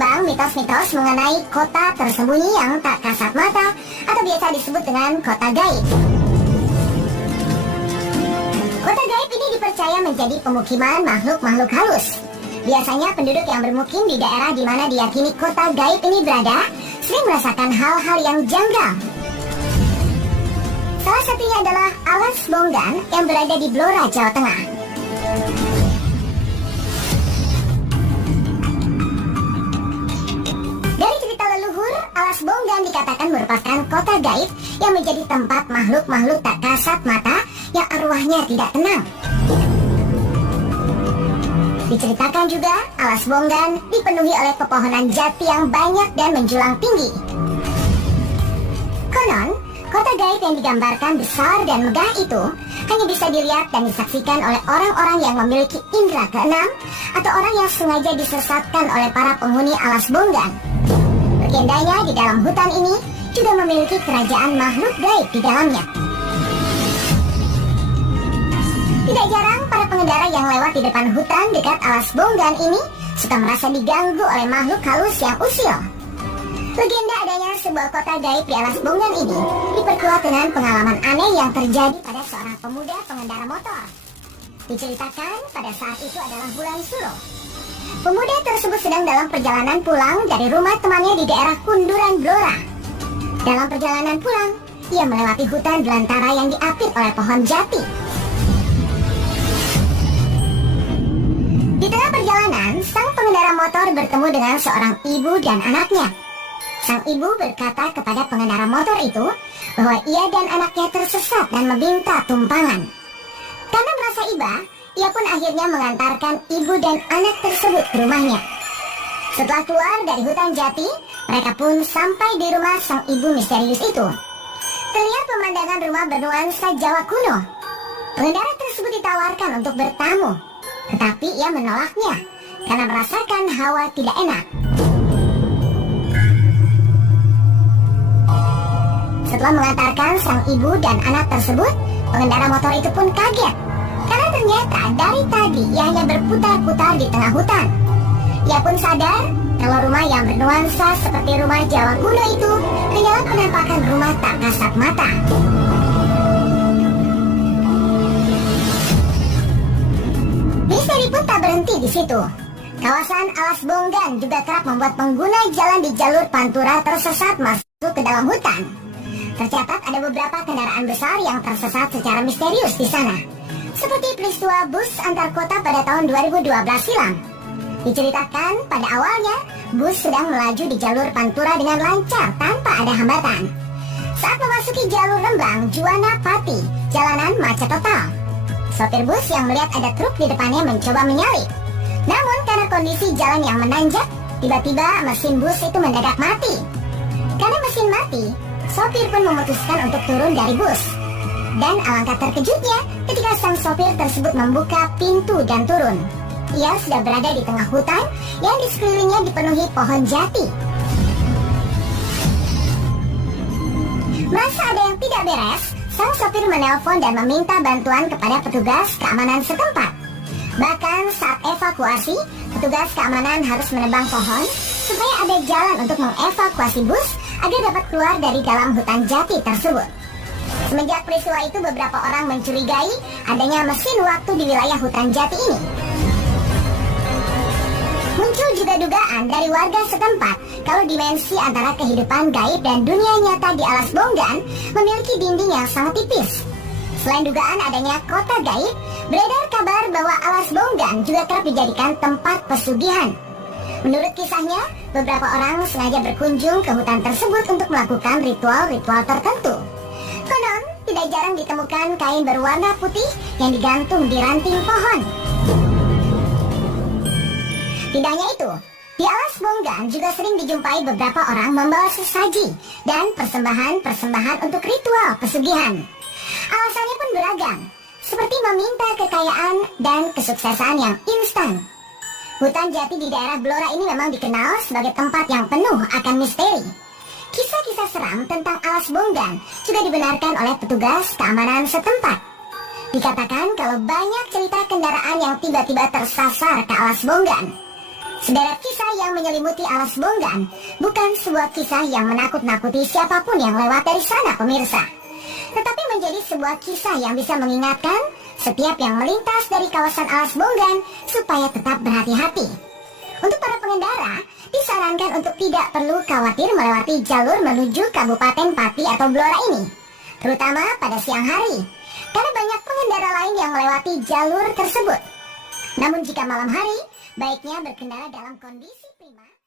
berkembang mitos-mitos mengenai kota tersembunyi yang tak kasat mata atau biasa disebut dengan kota gaib. Kota gaib ini dipercaya menjadi pemukiman makhluk-makhluk halus. Biasanya penduduk yang bermukim di daerah di mana diyakini kota gaib ini berada sering merasakan hal-hal yang janggal. Salah satunya adalah Alas Bonggan yang berada di Blora, Jawa Tengah. Dari cerita leluhur, Alas Bonggan dikatakan merupakan kota gaib yang menjadi tempat makhluk-makhluk tak kasat mata yang arwahnya tidak tenang. Diceritakan juga, Alas Bonggan dipenuhi oleh pepohonan jati yang banyak dan menjulang tinggi. Konon, kota gaib yang digambarkan besar dan megah itu hanya bisa dilihat dan disaksikan oleh orang-orang yang memiliki indera keenam atau orang yang sengaja disesatkan oleh para penghuni Alas Bonggan. Legendanya di dalam hutan ini juga memiliki kerajaan makhluk gaib di dalamnya. Tidak jarang para pengendara yang lewat di depan hutan dekat Alas Bonggan ini suka merasa diganggu oleh makhluk halus yang usil. Legenda adanya sebuah kota gaib di Alas Bonggan ini diperkuat dengan pengalaman aneh yang terjadi pada seorang pemuda pengendara motor. Diceritakan pada saat itu adalah bulan Suro. Pemuda tersebut sedang dalam perjalanan pulang dari rumah temannya di daerah Kunduran Blora. Dalam perjalanan pulang, ia melewati hutan belantara yang diapit oleh pohon jati. Di tengah perjalanan, sang pengendara motor bertemu dengan seorang ibu dan anaknya. Sang ibu berkata kepada pengendara motor itu bahwa ia dan anaknya tersesat dan meminta tumpangan. Karena merasa iba, ia pun akhirnya mengantarkan ibu dan anak tersebut ke rumahnya. Setelah keluar dari hutan jati, mereka pun sampai di rumah sang ibu misterius itu. Terlihat pemandangan rumah bernuansa Jawa kuno. Pengendara tersebut ditawarkan untuk bertamu, tetapi ia menolaknya karena merasakan hawa tidak enak. Setelah mengantarkan sang ibu dan anak tersebut, pengendara motor itu pun kaget karena ternyata dari tadi ia hanya berputar-putar di tengah hutan. Ia pun sadar kalau rumah yang bernuansa seperti rumah Jawa kuno itu hanyalah penampakan rumah tak kasat mata. Misteri pun tak berhenti di situ. Kawasan Alas Bonggan juga kerap membuat pengguna jalan di jalur Pantura tersesat masuk ke dalam hutan. Tercatat ada beberapa kendaraan besar yang tersesat secara misterius di sana, seperti peristiwa bus antar kota pada tahun 2012 silam. Diceritakan pada awalnya, bus sedang melaju di jalur Pantura dengan lancar tanpa ada hambatan. Saat memasuki jalur Rembang, Juwana Pati, jalanan macet total. Sopir bus yang melihat ada truk di depannya mencoba menyalip. Namun karena kondisi jalan yang menanjak, tiba-tiba mesin bus itu mendadak mati. Karena mesin mati, sopir pun memutuskan untuk turun dari bus. Dan alangkah terkejutnya ketika sang sopir tersebut membuka pintu dan turun. Ia sudah berada di tengah hutan yang di sekelilingnya dipenuhi pohon jati. Merasa ada yang tidak beres, sang sopir menelpon dan meminta bantuan kepada petugas keamanan setempat. Bahkan saat evakuasi, petugas keamanan harus menebang pohon supaya ada jalan untuk mengevakuasi bus agar dapat keluar dari dalam hutan jati tersebut. Semenjak peristiwa itu, beberapa orang mencurigai adanya mesin waktu di wilayah hutan jati ini. Muncul juga dugaan dari warga setempat kalau dimensi antara kehidupan gaib dan dunia nyata di Alas Bonggan memiliki dinding yang sangat tipis. Selain dugaan adanya kota gaib, beredar kabar bahwa Alas Bonggan juga kerap dijadikan tempat pesugihan. Menurut kisahnya, beberapa orang sengaja berkunjung ke hutan tersebut untuk melakukan ritual-ritual tertentu. Konon, tidak jarang ditemukan kain berwarna putih yang digantung di ranting pohon. Tidak hanya itu, di Alas Bonggan juga sering dijumpai beberapa orang membawa sesaji dan persembahan-persembahan untuk ritual pesugihan. Alasannya pun beragam, seperti meminta kekayaan dan kesuksesan yang instan. Hutan jati di daerah Blora ini memang dikenal sebagai tempat yang penuh akan misteri. Kisah-kisah seram tentang Alas Bonggan juga dibenarkan oleh petugas keamanan setempat. Dikatakan kalau banyak cerita kendaraan yang tiba-tiba tersasar ke Alas Bonggan. Sederet kisah yang menyelimuti Alas Bonggan bukan sebuah kisah yang menakut-nakuti siapapun yang lewat dari sana pemirsa, tetapi menjadi sebuah kisah yang bisa mengingatkan setiap yang melintas dari kawasan Alas Bonggan supaya tetap berhati-hati. Untuk para pengendara, disarankan untuk tidak perlu khawatir melewati jalur menuju Kabupaten Pati atau Blora ini, terutama pada siang hari, karena banyak pengendara lain yang melewati jalur tersebut. Namun jika malam hari, baiknya berkendara dalam kondisi prima.